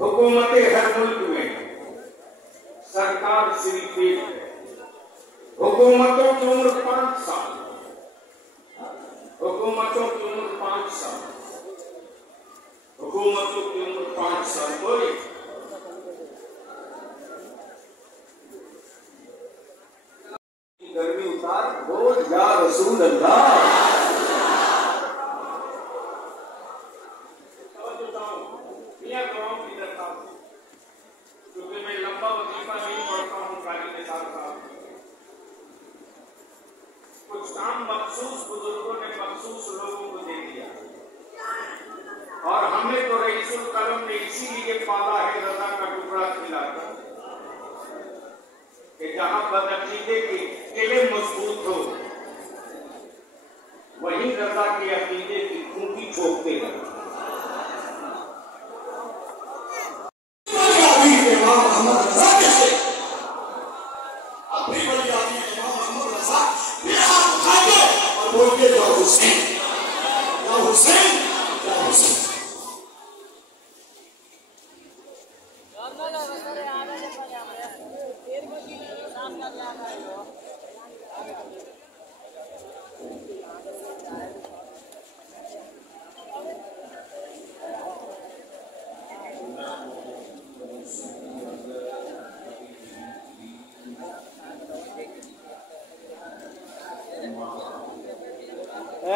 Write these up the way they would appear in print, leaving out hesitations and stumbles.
हुकूमतें हर मुल्क में सरकार सिर्फ एक है। हुकूमतों की उम्र 5 साल, हुकूमतों की उम्र 5 साल, हुकूमतों की उम्र 5 साल। बोले गर्मी उतार बोल या रसूल अल्लाह। क्योंकि मैं लंबा वजीफा नहीं पढ़ता हूँ कारी के साथ साथ, कुछ काम मखसूस बुजुर्गों ने मखसूस लोगों को दे दिया, और हमें तो रईसुल कलम ने इसीलिए पाला है रजा का टुकड़ा खिलाकर कि जहां बदअकीदे के किले मजबूत हो वहीं रजा के अकीदे की खूंटी ठोकते हैं।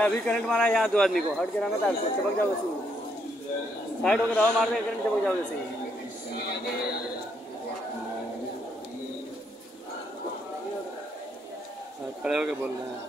अभी करंट मारा है यहाँ 2 आदमी को, हट के रहना था, चपक जाओगे साइड होकर दवा मार दे, करंट चपक जाओगे सही। खड़े होकर बोल रहे हैं।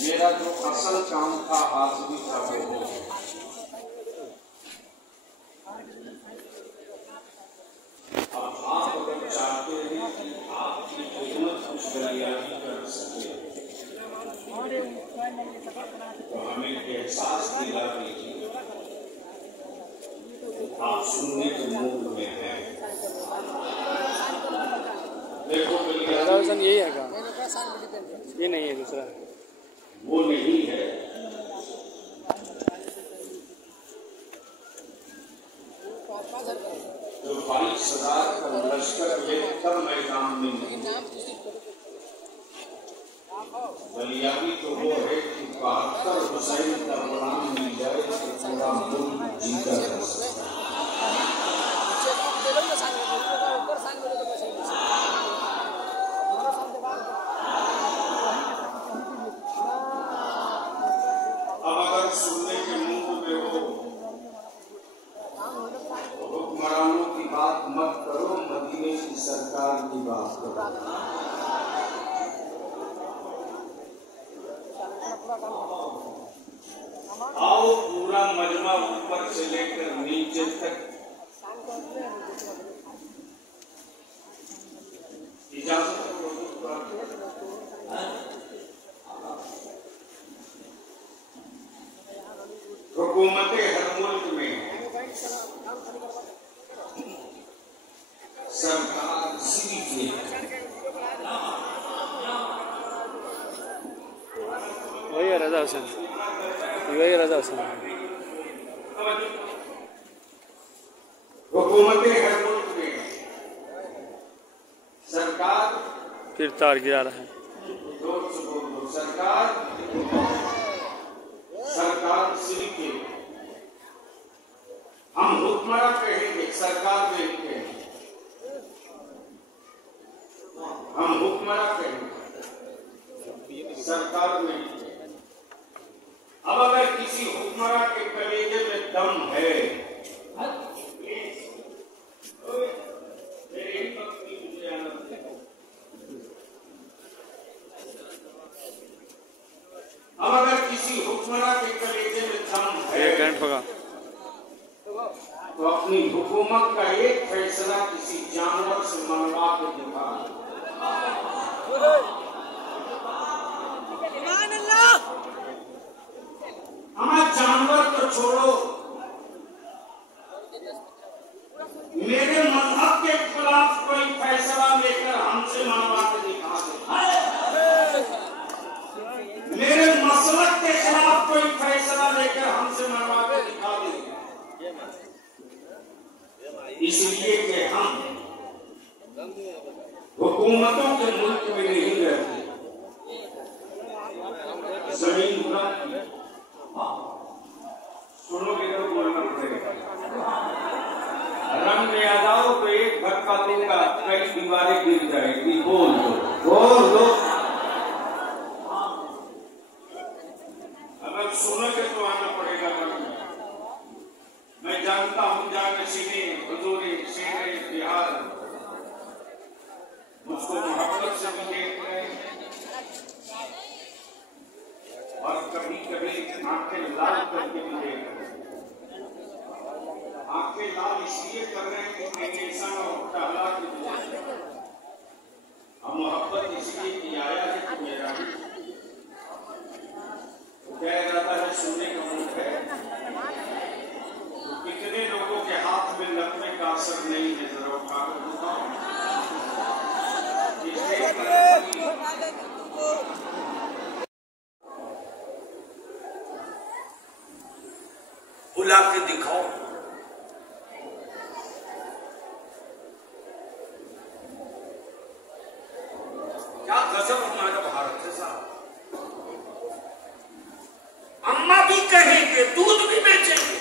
मेरा जो असल काम था हाजिरी का वो अब आप अगर चाहते हैं कि आपकी खिदमत कुछ दरियाई कर सके तो हमें एहसास दिला दीजिए। आप सुनने के मूड में हैं। देखो यही है का, ये नहीं है दूसरा, वो नहीं है। जो 22,000 का लश्कर लेकर मैदान में नहीं, बलियाबी तो वो है कि 72 हुसैन का गुलाम मिल जाए तो पूरा मुल्क जीता जा सकता है। अब अगर सुनने के मूड में हो हुक्मरानों की बात मत करो, मदीने की सरकार की बात करो। मजमा ऊपर से लेकर नीचे तक इजाजत हुकूमतें हर मुल्क में सरकार सिर्फ वही रजा हुसैन, वही रजा हुसैन। हुकूमतें हर मुल्क में सरकार फिर तार गिरा रहा है। सरकार सिर्फ हम हुक्मरान कहेंगे, सरकार नहीं कहेंगे, हम हुक्मरान कहेंगे, सरकार नहीं। अब अगर किसी हुक्मरान के कलेजे में दम है, अब अगर किसी हुक्मरान के कलेजे में दम है, 1 घंटा होगा, तो अपनी हुकूमत का एक फैसला किसी जानवर से मनवा के दिखा। हमारा जानवर तो छोड़ो, मेरे मजहब के खिलाफ कोई फैसला लेकर हमसे मनवा के दिखा दे, मेरे मसलक के खिलाफ कोई फैसला लेकर हमसे मनवा के दिखा दे। इसलिए कि हम हुकूमतों के मुल्क में नहीं रहते। जमीन सुनोगे तो बोलना पड़ेगा। रंग में आ जाओ तो एक धक्का दूंगा, कई दीवारें गिर जाएगी। बोल दो, बोल दो। अगर सुनोगे तो आना पड़ेगा। मैं जानता हूं जानशीने हुजूरी शेरे बिहार मुझको मोहब्बत से भी देख रहे हैं और कभी कभी आंखें लाल करके भी देख रहे हैं। आंखें लाल इसलिए कर रहे हैं कि इंसान और टहला के अब मोहब्बत इसलिए कि आया है कि मेरा कह रहा है सुनने का मुल्क है। कितने लोगों के हाथ में लकवे का असर नहीं है, जरा उठा कर बताओ। बुला के दिखाओ। क्या गजब हमारा भारत है साहब। अम्मा भी कहेंगे, दूध भी बेचेंगे।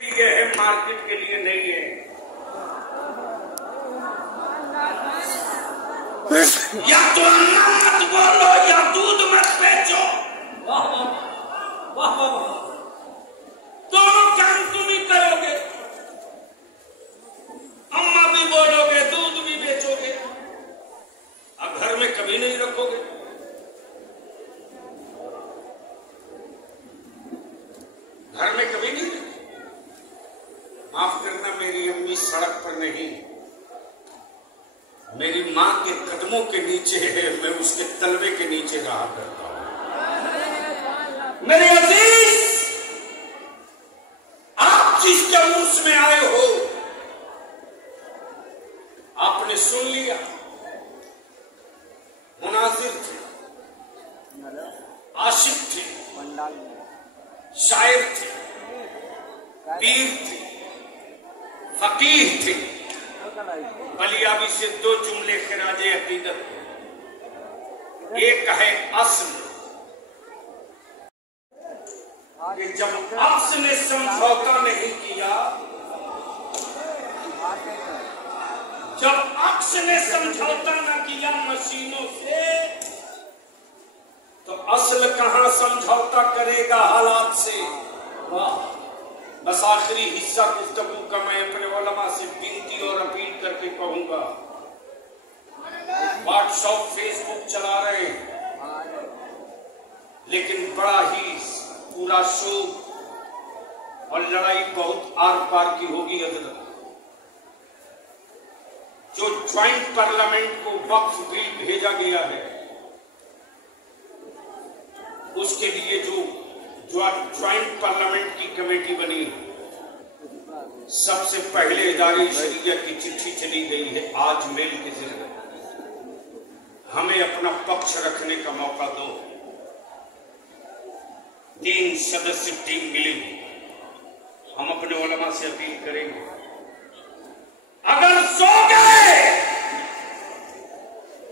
ये है मार्केट के लिए नहीं है। या तो अन्ना मत बोलो या दूध मत बेचो। दोनों काम तुम ही करोगे। अम्मा भी बोलोगे, दूध भी बेचोगे, अब घर में कभी नहीं रखोगे। घर में कभी नहीं। माफ करना, मेरी अम्मी सड़क पर नहीं, मेरी मां के कदमों के नीचे है। मैं उसके तलवे के नीचे रहा करता हूं। मेरे अजीज, आप जिसके उर्स में आए हो, आपने सुन लिया। मुनाजिर थे, आशिक थे, शायर थे, पीर थे, फकीर थे। बलियाबी से 2 जुमले खिराजे अकीदत। एक है अस्ल, कि जब अक्स ने समझौता नहीं किया, जब अक्स ने समझौता न किया मशीनों से, तो असल कहां समझौता करेगा हालात से। वाह। बस आखिरी हिस्सा गुफ्तगू का मैं अपने उलमा से विनती और अपील करके कहूंगा, व्हाट्सएप, फेसबुक चला रहे हैं, लेकिन बड़ा ही पूरा शोक और लड़ाई बहुत आर पार की होगी। हजरत, जो ज्वाइंट पार्लियामेंट को वक्फ बिल भेजा गया है, उसके लिए जो ज्वाइंट पार्लियामेंट की कमेटी बनी, सबसे पहले इदारे शरीया की चिट्ठी चली गई है आज मेल के जरिए, हमें अपना पक्ष रखने का मौका दो। 3 सदस्य टीम मिलेगी, हम अपने उलमा से अपील करेंगे, अगर सो गए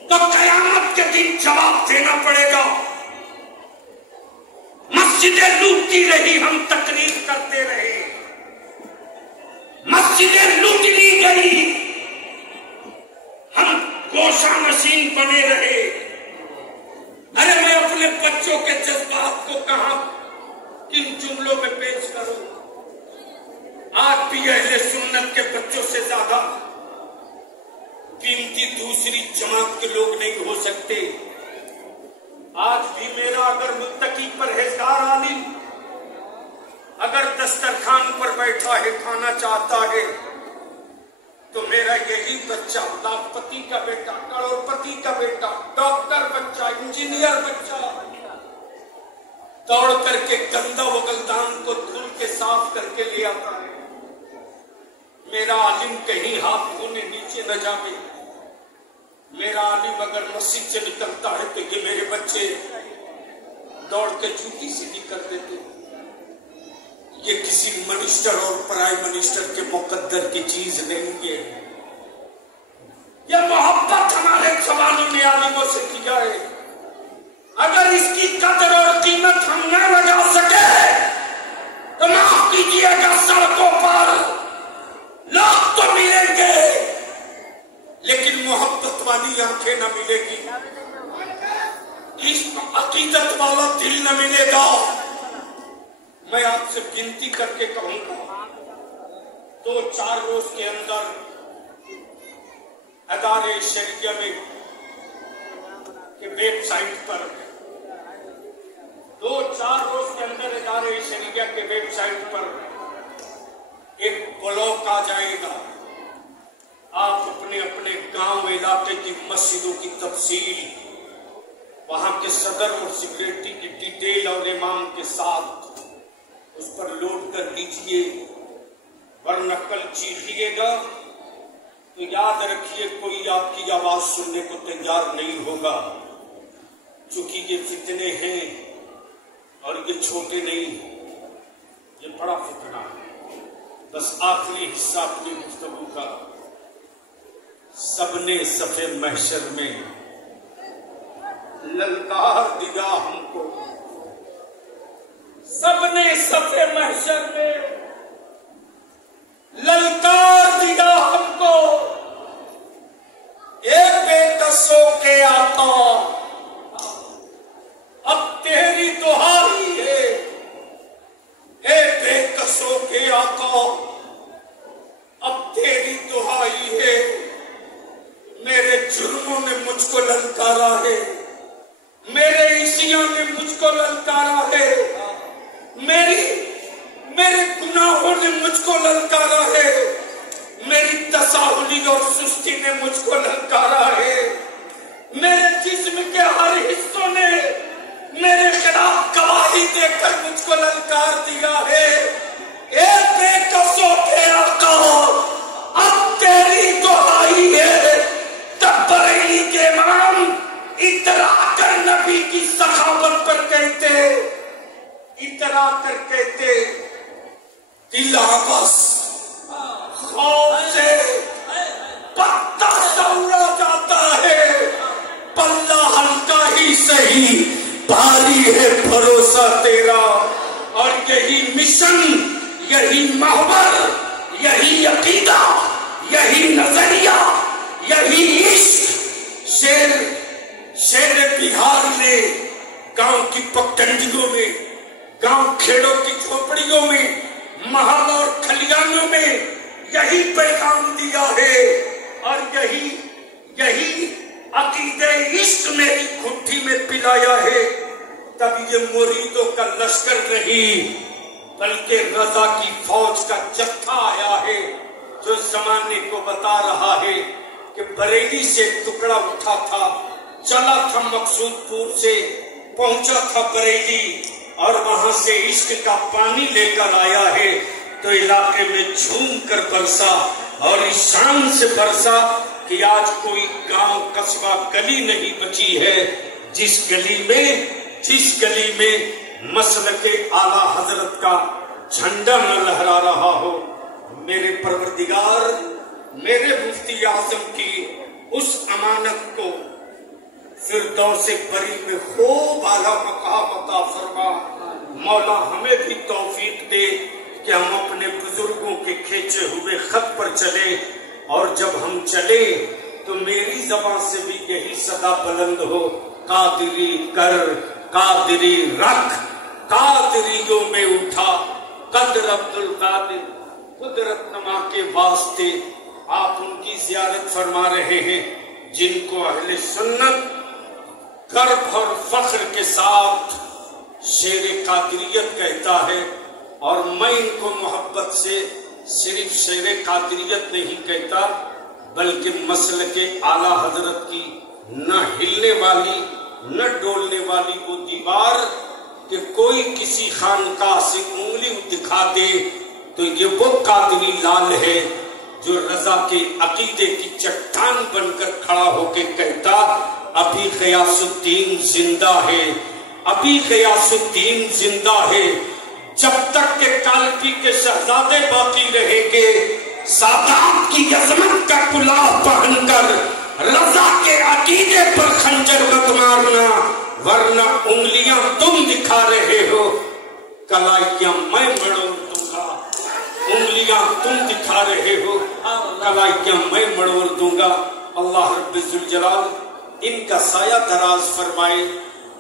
तो कयामत के दिन जवाब देना पड़ेगा। मस्जिदें लूटती रही, हम तकरीर करते रहे, मस्जिदें लूट ली गई, हम गोशा नशीन बने रहे। अरे मैं अपने बच्चों के जज्बात को कहां किन जुमलों में पेश करूं? आज भी अहले सुन्नत के बच्चों से ज्यादा कीमती दूसरी जमात के लोग नहीं हो सकते। आज भी मेरा अगर मुत्तकी परहेजगार आलिम अगर दस्तरखान पर बैठा है, खाना चाहता है, तो मेरा यही बच्चा, लाखपति का बेटा, करोड़पति का बेटा, डॉक्टर बच्चा, इंजीनियर बच्चा, दौड़ करके गंदा वगलदान को धुल के साफ करके ले आता है। मेरा आलिम कहीं हाथ धोने नीचे न जावे। मेरा आलिम अगर मस्जिद से निकलता है तो ये मेरे बच्चे दौड़ के जूती सीधी कर देते। ये किसी मिनिस्टर और प्राइम मिनिस्टर के मुकद्दर की चीज नहीं है। यह मोहब्बत हमारे जवानों ने आलिमों से किया है। अगर इसकी कदर और कीमत हम न लगा सके तो माफ कीजिएगा, सड़कों पर लोग तो मिलेंगे लेकिन मोहब्बत वाली आंखें न मिलेगी, इस अकीदत वाला दिल न मिलेगा। मैं आपसे विनती करके कहूंगा, 2-4 रोज के अंदर अदारे शरिया में के वेबसाइट पर 2-4 रोज के अंदर इदारे शरिया के वेबसाइट पर एक ब्लॉग आ जाएगा। आप अपने अपने गांव इलाके की मस्जिदों की तफसील, वहां के सदर और सेक्रेटरी की डिटेल और इमाम के साथ उस पर लोड कर लीजिए, वरना कल चीखिएगा तो याद रखिए कोई आपकी आवाज सुनने को तैयार नहीं होगा। क्योंकि ये फितने हैं और ये छोटे नहीं, ये बड़ा फितना है। बस आखिरी हिस्सा अपनी गुफ्तगू का, सबने सफे महशर में ललकार दिया हमको, सबने सफे महशर में ललकार दिया हमको, एक बेकसों के आका अब तेरी दुहाई है, एक बेकसों के आका अब तेरी दुहाई है। मेरे जुर्मों ने मुझको ललकारा है, मेरे ईसियों ने मुझको ललकारा है, मेरे गुनाहों ने मुझको ललकारा है, मेरी तसाहुली और सुस्ती ने मुझको ललकारा है, मेरे जिस्म के हर हिस्सों ने मेरे खिलाफ गवाही देकर मुझको ललकार दिया है। एक बेकसों के आका अब तेरी दुहाई है। तब बरेली के इमाम इतरा कर नबी की सखावत पर कहते, इतरा कर कहते, दिल आपस खौफ से पत्ता दौड़ा जाता है, पल्ला हल्का ही सही, भारी है भरोसा तेरा। और यही मिशन, यही महवर, यही अकीदा, यही नजरिया, यही इश्क शेर बिहार ने गांव की पगडंडियों में, गांव खेड़ों की झोपड़ियों में, महल और खलियानों में यही पैगाम दिया है। और यही अकीदे इश्क मेरी घुट्टी में पिलाया है, तब ये मुरीदों का लश्कर नहीं बल्कि रजा की फौज का जत्था आया है, जो जमाने को बता रहा है कि बरेली से टुकड़ा उठा था, चला था मकसूदपुर से, पहुंचा था बरेली और वहां से इश्क का पानी लेकर आया है। तो इलाके में झूम कर बरसा और इस शान से बरसा कि आज कोई गांव कस्बा गली नहीं बची है जिस गली में मसलके आला हजरत का झंडा न लहरा रहा हो। मेरे परवरदिगार मेरे मुफ्ती आजम की उस अमानत को फिरदौसे बरी में खूब आला मकाम अता फरमा। मौला हमें भी तौफीक दे कि हम अपने बुजुर्गों के खींचे हुए खत पर चले, और जब हम चले तो मेरी जबान से भी यही सदा बुलंद हो, कादिरी कर कादिरी रख, कादिरियों में उठा कदर अब्दुल कादिर, कुदरत नमा के वास्ते आप उनकी जियारत फरमा रहे हैं जिनको अहले सुन्नत गर्व और फख्र के साथ शेर कादिरियत कहता है। और मैं इनको मोहब्बत से सिर्फ शेर कादिरियत नहीं कहता, बल्कि मसलके आला हजरत की न हिलने वाली न डोलने वाली वो दीवार कि कोई किसी खानकाह से उंगली दिखा दे तो ये वो कादिरी लाल है जो रजा के अकीदे की चट्टान बनकर खड़ा होकर कहता, अभी गयासुद्दीन जिंदा है, अभी गयासुद्दीन जिंदा है। जब तक के कालपी के शहजादे बाकी रहेंगे, सादात की अजमत का कुलाह पहनकर रजा के अकीदे पर खंजर मत मारना, वरना उंगलियां तुम दिखा रहे हो, कलाइयां मैं मरोड़ दूंगा। उंगलियां तुम दिखा रहे हो, कलाइयां मैं मरोड़ दूंगा। अल्लाह रब्बुल जलाल इनका साया दराज फरमाए।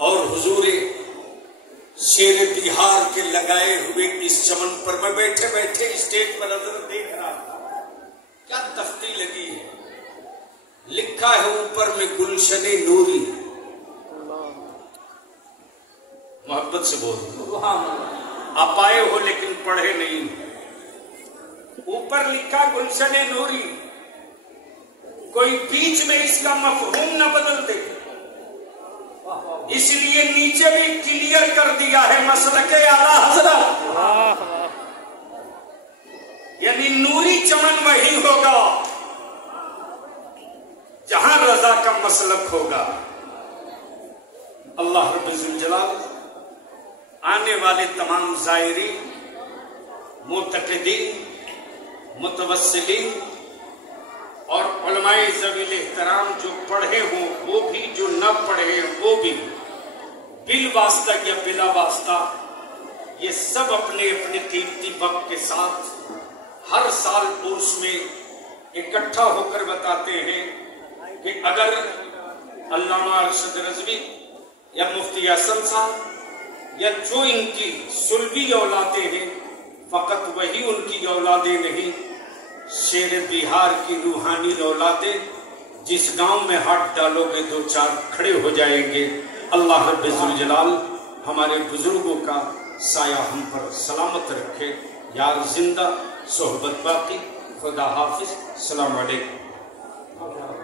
और हुजूर शेर बिहार के लगाए हुए इस चमन पर मैं बैठे बैठे स्टेज पर नजर देख रहा था, क्या तख्ती लगी है, लिखा है ऊपर में गुलशने नूरी। मोहब्बत से बोल, आप आए हो लेकिन पढ़े नहीं। ऊपर लिखा गुलशने नूरी, कोई बीच में इसका मफहूम न बदल दे, इसलिए नीचे भी क्लियर कर दिया है मसलके आला हजरत, यानी नूरी चमन वही होगा जहां रजा का मसलक होगा। अल्लाह रब्बुल जलाल आने वाले तमाम ज़ायरीन, मुतक़िदीन, मुतवस्सिलीन और उलमाए ज़वील एहतराम जो पढ़े हों वो भी, जो न पढ़े वो भी, बिल वास्ता या बिला वास्ता, ये सब अपने अपने कीमती वक्त के साथ हर साल उर्स में इकट्ठा होकर बताते हैं कि अगर अल्लामा अरशद रज़वी या मुफ्ती हसन साहब या जो इनकी सुलभी औलादे हैं, फकत वही उनकी औलादे नहीं, शेर बिहार की रूहानी औलादे जिस गांव में हाथ डालोगे दो चार खड़े हो जाएंगे। अल्लाह रब्बुल जलाल हमारे बुजुर्गों का साया हम पर सलामत रखे। यार जिंदा सोहबत बाकी, खुदा हाफिज, सलाम अलैकुम।